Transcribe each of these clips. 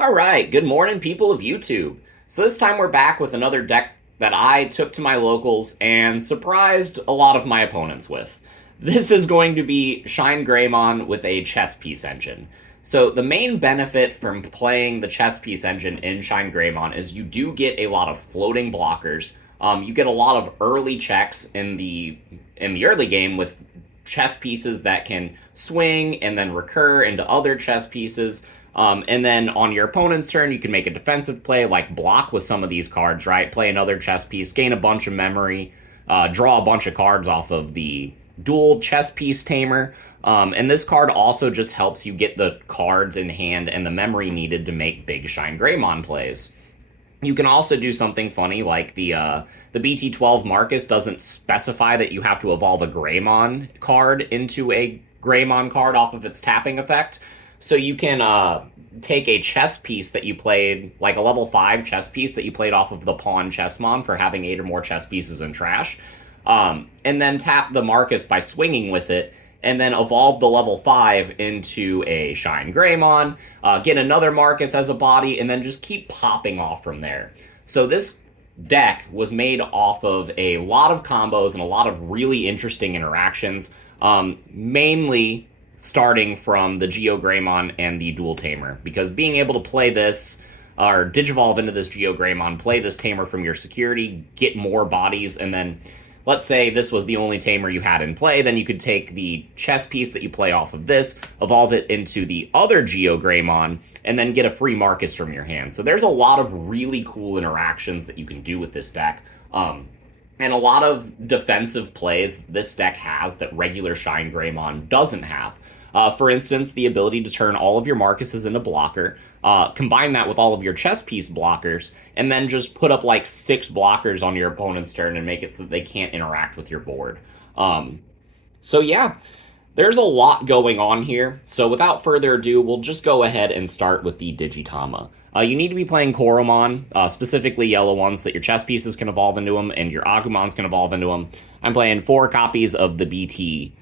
All right, good morning, people of YouTube. So this time we're back with another deck that I took to my locals and surprised a lot of my opponents with. This is going to be Shinegreymon with a chess piece engine. So the main benefit from playing the chess piece engine in Shinegreymon is you do get a lot of floating blockers. You get a lot of early checks in the early game with chess pieces that can swing and then recur into other chess pieces. And then on your opponent's turn, you can make a defensive play, like block with some of these cards, right? Play another chess piece, gain a bunch of memory, draw a bunch of cards off of the dual chess piece tamer. And this card also just helps you get the cards in hand and the memory needed to make big Shinegreymon plays. You can also do something funny like the Bt12 Marcus doesn't specify that you have to evolve a Greymon card into a Greymon card off of its tapping effect. So you can take a chess piece that you played, like a level 5 chess piece that you played off of the Pawn Chessmon for having 8 or more chess pieces in trash, and then tap the Marcus by swinging with it, and then evolve the level 5 into a Shinegreymon, get another Marcus as a body, and then just keep popping off from there. So this deck was made off of a lot of combos and a lot of really interesting interactions, mainly starting from the Geogreymon and the Dual Tamer, because being able to play this, or Digivolve into this Geogreymon, play this Tamer from your security, get more bodies, and then let's say this was the only Tamer you had in play, then you could take the chess piece that you play off of this, evolve it into the other Geogreymon, and then get a free Marcus from your hand. So there's a lot of really cool interactions that you can do with this deck. And a lot of defensive plays this deck has that regular Shinegreymon doesn't have. For instance, the ability to turn all of your Marcuses into blocker, combine that with all of your chess piece blockers, and then just put up like 6 blockers on your opponent's turn and make it so that they can't interact with your board. So yeah, there's a lot going on here. So without further ado, we'll just go ahead and start with the Digitama. You need to be playing Koromon, specifically yellow ones that your chess pieces can evolve into them and your Agumons can evolve into them. I'm playing 4 copies of the Bt13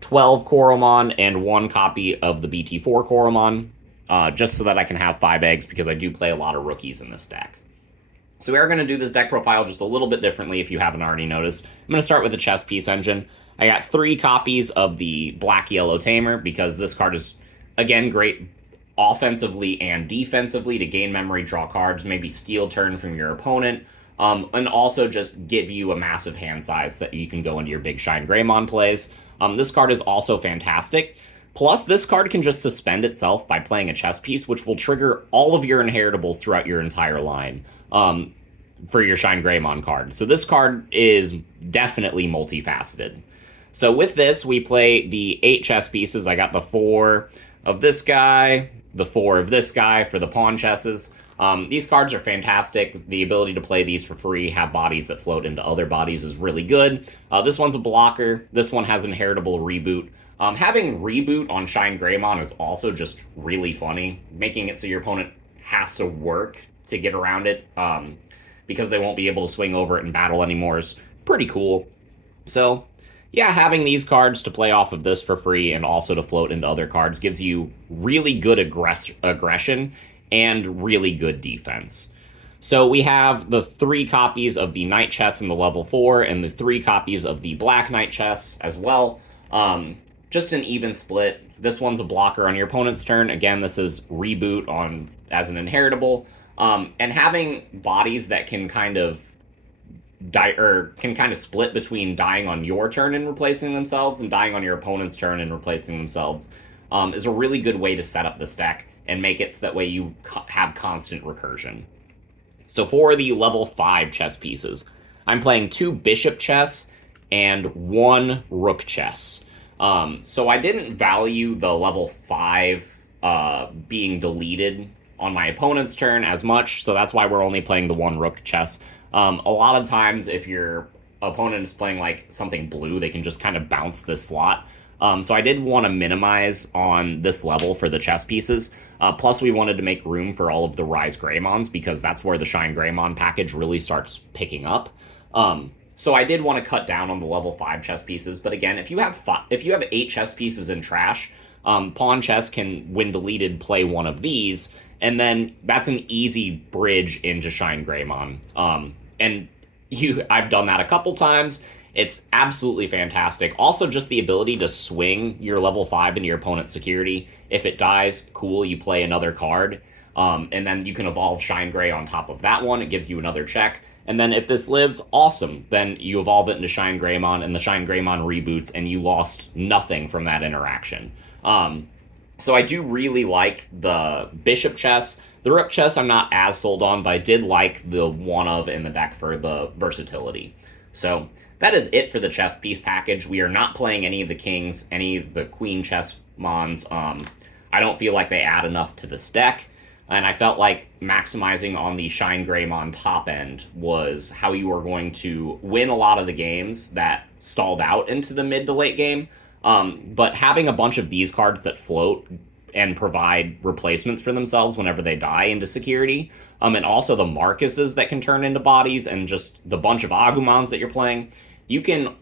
Koromon and 1 copy of the Bt4 Koromon, just so that I can have 5 eggs, because I do play a lot of rookies in this deck. So we are going to do this deck profile just a little bit differently if you haven't already noticed. I'm going to start with the chess piece engine. I got 3 copies of the Black-Yellow Tamer, because this card is, again, great offensively and defensively to gain memory, draw cards, maybe steal turn from your opponent, and also just give you a massive hand size that you can go into your big Shinegreymon plays. This card is also fantastic. Plus, this card can just suspend itself by playing a chess piece, which will trigger all of your inheritables throughout your entire line for your Shinegreymon card. So this card is definitely multifaceted. So with this, we play the 8 chess pieces. I got the 4 of this guy, the 4 of this guy for the pawn chesses. These cards are fantastic. The ability to play these for free, have bodies that float into other bodies, is really good. This one's a blocker. This one has inheritable reboot. Having reboot on Shinegreymon is also just really funny, making it so your opponent has to work to get around it, because they won't be able to swing over it in battle anymore is pretty cool. So yeah, having these cards to play off of this for free and also to float into other cards gives you really good aggression and really good defense. So we have the 3 copies of the Knight Chess in the level 4 and the 3 copies of the Black Knight Chess as well. Just an even split. This one's a blocker on your opponent's turn. Again, this is reboot on as an inheritable. And having bodies that can kind of split between dying on your turn and replacing themselves and dying on your opponent's turn and replacing themselves is a really good way to set up this deck and make it so that way you have constant recursion. So for the level 5 chess pieces, I'm playing 2 bishop chess and 1 rook chess. So I didn't value the level 5 being deleted on my opponent's turn as much, so that's why we're only playing the 1 rook chess. A lot of times, if your opponent is playing like something blue, they can just kind of bounce this slot. So I did want to minimize on this level for the chess pieces. Plus, we wanted to make room for all of the Rise Greymons, because that's where the Shinegreymon package really starts picking up. So I did want to cut down on the level 5 chess pieces. But again, if you have 8 chess pieces in trash, Pawn Chess can, when deleted, play one of these, and then that's an easy bridge into Shinegreymon. And I've done that a couple times. It's absolutely fantastic. Also, just the ability to swing your level 5 into your opponent's security. If it dies, cool, you play another card. And then you can evolve Shine Gray on top of that one. It gives you another check. And then if this lives, awesome. Then you evolve it into Shinegreymon, and the Shinegreymon reboots, and you lost nothing from that interaction. So I do really like the Bishop chess. The Rook chess I'm not as sold on, but I did like the one of in the deck for the versatility. So that is it for the chess piece package. We are not playing any of the kings, any of the queen chess mons. I don't feel like they add enough to this deck. And I felt like maximizing on the Shinegreymon top end was how you were going to win a lot of the games that stalled out into the mid to late game. But having a bunch of these cards that float and provide replacements for themselves whenever they die into security, and also the Marcuses that can turn into bodies, and just the bunch of Agumons that you're playing, you can,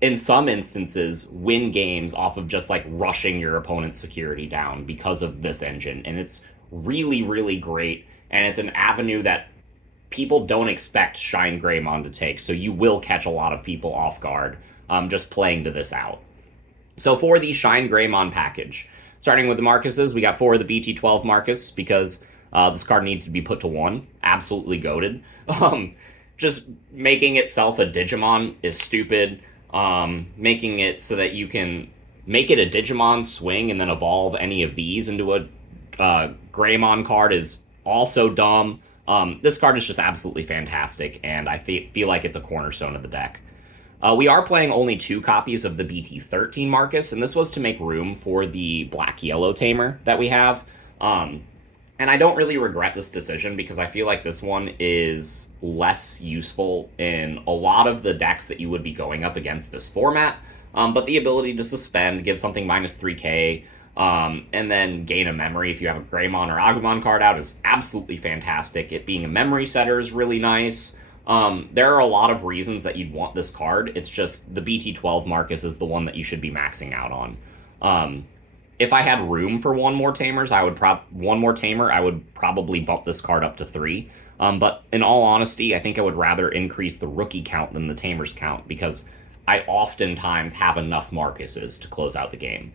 in some instances, win games off of just like rushing your opponent's security down because of this engine. And it's really, really great, and it's an avenue that people don't expect Shinegreymon to take, so you will catch a lot of people off guard just playing to this out. So for the Shinegreymon package, starting with the Marcuses, we got 4 of the Bt13 Marcus, because this card needs to be put to 1. Absolutely goated. Just making itself a Digimon is stupid. Making it so that you can make it a Digimon swing and then evolve any of these into a Greymon card is also dumb. This card is just absolutely fantastic, and I feel like it's a cornerstone of the deck. We are playing only 2 copies of the Bt13 Marcus, and this was to make room for the black-yellow tamer that we have. And I don't really regret this decision, because I feel like this one is less useful in a lot of the decks that you would be going up against this format. But the ability to suspend, give something minus 3k, and then gain a memory if you have a Greymon or Agumon card out is absolutely fantastic. It being a memory setter is really nice. There are a lot of reasons that you'd want this card. It's just the Bt13 Marcus is the one that you should be maxing out on. If I had room for one more tamer, I would probably bump this card up to 3. But in all honesty, I think I would rather increase the rookie count than the tamer's count, because I oftentimes have enough Marcuses to close out the game.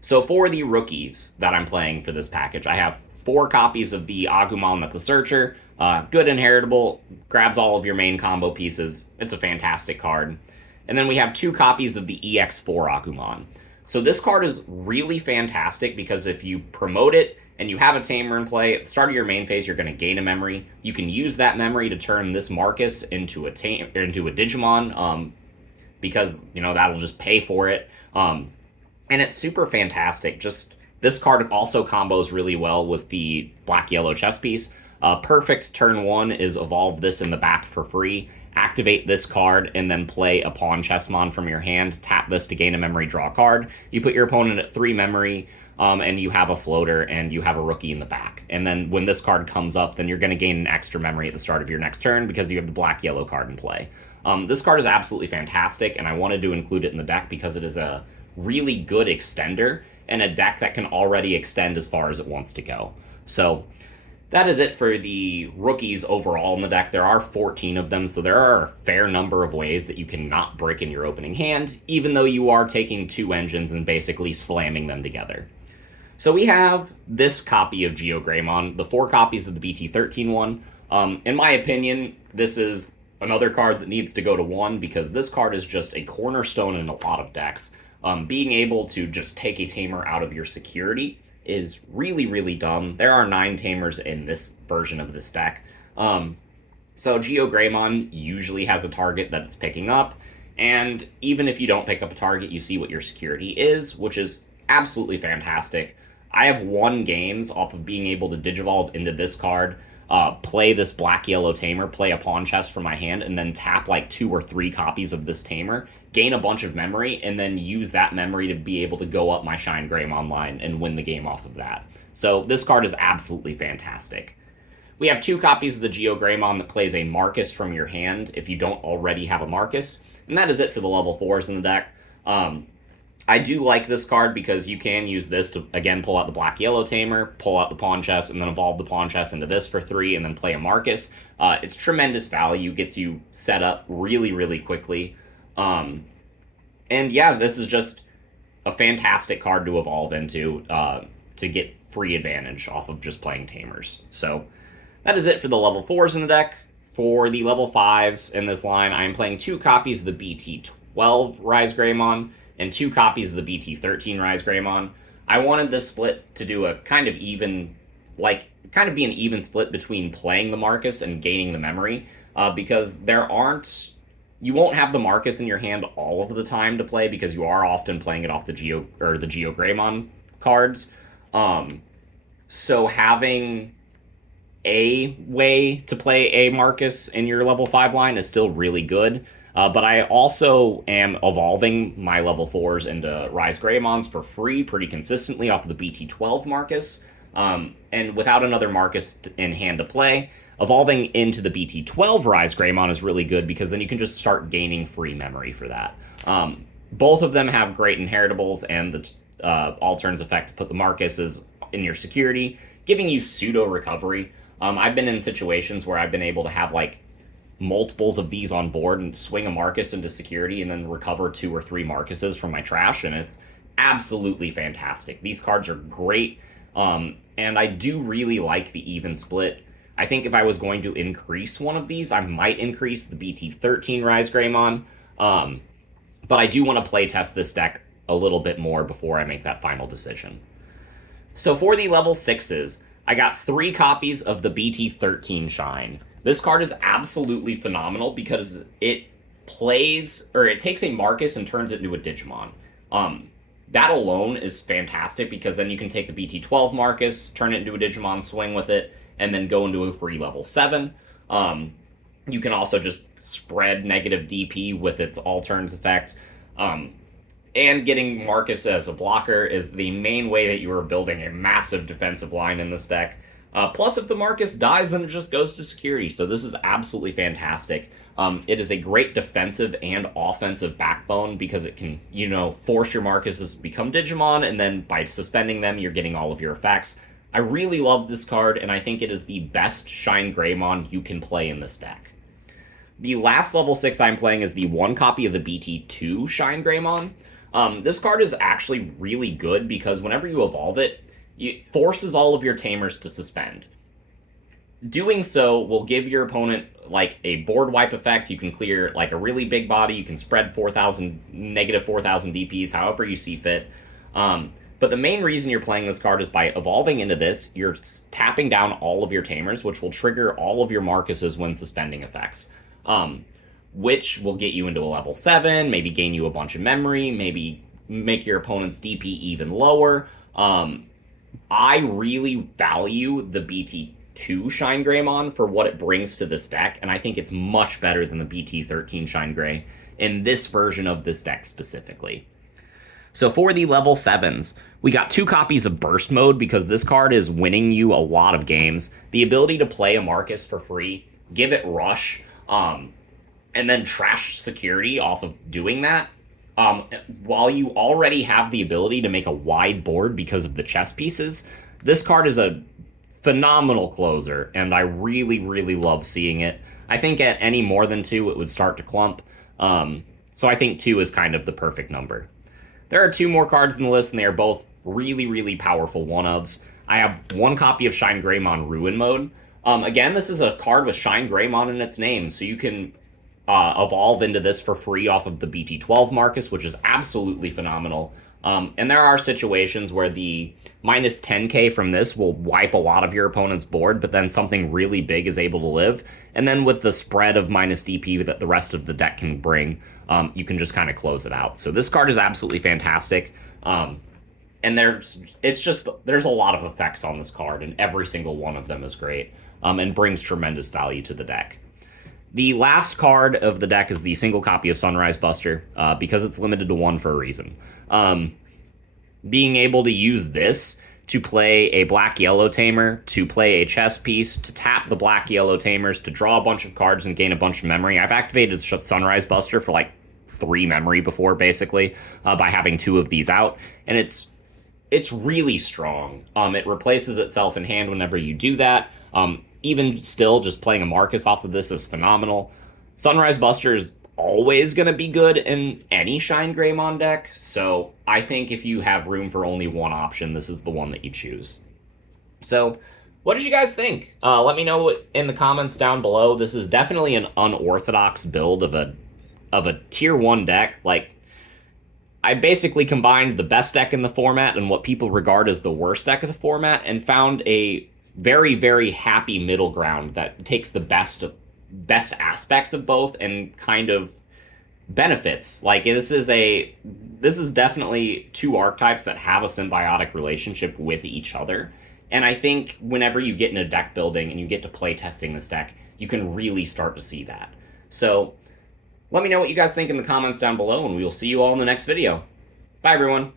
So for the rookies that I'm playing for this package, I have 4 copies of the Agumon with the Searcher. Good inheritable, grabs all of your main combo pieces. It's a fantastic card. And then we have 2 copies of the EX4 Agumon. So this card is really fantastic, because if you promote it and you have a tamer in play, at the start of your main phase, you're going to gain a memory. You can use that memory to turn this Marcus into a Digimon, because, you know, that'll just pay for it. And it's super fantastic. Just, this card also combos really well with the black-yellow chess piece. Perfect turn 1 is evolve this in the back for free, activate this card, and then play a Pawn Chessmon from your hand, tap this to gain a memory, draw a card. You put your opponent at 3 memory, and you have a floater, and you have a rookie in the back. And then when this card comes up, then you're going to gain an extra memory at the start of your next turn, because you have the black-yellow card in play. This card is absolutely fantastic, and I wanted to include it in the deck because it is a really good extender, and a deck that can already extend as far as it wants to go. So that is it for the rookies overall in the deck. There are 14 of them, so there are a fair number of ways that you can not brick in your opening hand, even though you are taking 2 engines and basically slamming them together. So we have this copy of Geogreymon, the 4 copies of the Bt13 one. In my opinion, this is another card that needs to go to 1, because this card is just a cornerstone in a lot of decks. Being able to just take a tamer out of your security is really, really dumb. There are 9 tamers in this version of this deck. So Geogreymon usually has a target that it's picking up, and even if you don't pick up a target, you see what your security is, which is absolutely fantastic. I have won games off of being able to Digivolve into this card, play this black-yellow tamer, play a pawn chest from my hand, and then tap like 2 or 3 copies of this tamer, gain a bunch of memory, and then use that memory to be able to go up my Shinegreymon line and win the game off of that. So this card is absolutely fantastic. We have 2 copies of the Geogreymon that plays a Marcus from your hand if you don't already have a Marcus, and that is it for the level 4s in the deck. I do like this card because you can use this to, again, pull out the Black Yellow Tamer, pull out the Pawn Chest, and then evolve the Pawn Chest into this for 3, and then play a Marcus. It's tremendous value, gets you set up really, really quickly. And yeah, this is just a fantastic card to evolve into to get free advantage off of just playing Tamers. So that is it for the level 4s in the deck. For the level 5s in this line, I am playing 2 copies of the Bt12 Rise Greymon and 2 copies of the Bt13 Rise Greymon. I wanted this split to do a kind of even, kind of be an even split between playing the Marcus and gaining the memory, because you won't have the Marcus in your hand all of the time to play because you are often playing it off the Geogreymon cards. So having a way to play a Marcus in your level 5 line is still really good. But I also am evolving my level 4s into Rise Greymons for free pretty consistently off of the Bt12 Marcus. And without another Marcus in hand to play, evolving into the Bt12 Rise Greymon is really good because then you can just start gaining free memory for that. Both of them have great inheritables, and the All-Turns effect to put the Marcuses in your security, giving you pseudo recovery. I've been in situations where I've been able to have multiples of these on board and swing a Marcus into security and then recover 2 or 3 Marcuses from my trash, and it's absolutely fantastic. These cards are great, and I do really like the even split. I think if I was going to increase one of these, I might increase the Bt13 Rise Greymon, but I do want to play test this deck a little bit more before I make that final decision. So for the level 6s, I got 3 copies of the Bt13 Shine. This card is absolutely phenomenal because it takes a Marcus and turns it into a Digimon. That alone is fantastic because then you can take the Bt12 Marcus, turn it into a Digimon, swing with it, and then go into a free level 7. You can also just spread negative DP with its All-Turns effect. And getting Marcus as a blocker is the main way that you are building a massive defensive line in this deck. Plus, if the Marcus dies, then it just goes to security. So this is absolutely fantastic. It is a great defensive and offensive backbone because it can, force your Marcuses to become Digimon, and then by suspending them, you're getting all of your effects. I really love this card, and I think it is the best Shinegreymon you can play in this deck. The last level 6 I'm playing is the 1 copy of the Bt2 Shinegreymon. This card is actually really good because whenever you evolve it, it forces all of your Tamers to suspend. Doing so will give your opponent a board wipe effect. You can clear a really big body. You can spread negative 4,000 DPs however you see fit. But the main reason you're playing this card is by evolving into this, you're tapping down all of your Tamers, which will trigger all of your Marcuses when suspending effects. Which will get you into a level 7, maybe gain you a bunch of memory, maybe make your opponent's DP even lower. I really value the Bt2 Shinegreymon for what it brings to this deck, and I think it's much better than the Bt13 Shinegrey in this version of this deck specifically. So for the level 7s, we got 2 copies of Burst Mode because this card is winning you a lot of games. The ability to play a Marcus for free, give it Rush, and then trash security off of doing that, while you already have the ability to make a wide board because of the chess pieces, this card is a phenomenal closer, and I really, really love seeing it. I think at any more than 2, it would start to clump, so I think 2 is kind of the perfect number. There are 2 more cards in the list, and they are both really, really powerful one-ofs. I have 1 copy of Shinegreymon Ruin Mode. Again, this is a card with Shinegreymon in its name, so you can evolve into this for free off of the Bt12 Marcus, which is absolutely phenomenal. And there are situations where the minus 10k from this will wipe a lot of your opponent's board, but then something really big is able to live. And then with the spread of minus DP that the rest of the deck can bring, you can just kind of close it out. So this card is absolutely fantastic. And there's a lot of effects on this card, and every single one of them is great, and brings tremendous value to the deck. The last card of the deck is the single copy of Sunrise Buster, because it's limited to 1 for a reason. Being able to use this to play a Black-Yellow Tamer, to play a chess piece, to tap the Black-Yellow Tamers, to draw a bunch of cards and gain a bunch of memory. I've activated Sunrise Buster for 3 memory before, basically, by having 2 of these out, and it's really strong. It replaces itself in hand whenever you do that. Even still, just playing a Marcus off of this is phenomenal. Sunrise Buster is always going to be good in any Shinegreymon deck, so I think if you have room for only one option, this is the one that you choose. So, what did you guys think? Let me know in the comments down below. This is definitely an unorthodox build of a tier 1 deck. Like, I basically combined the best deck in the format and what people regard as the worst deck of the format and found a very, very happy middle ground that takes the best aspects of both and kind of benefits. Like, this is definitely 2 archetypes that have a symbiotic relationship with each other. And I think whenever you get into deck building and you get to play testing this deck, you can really start to see that. So let me know what you guys think in the comments down below, and we will see you all in the next video. Bye, everyone.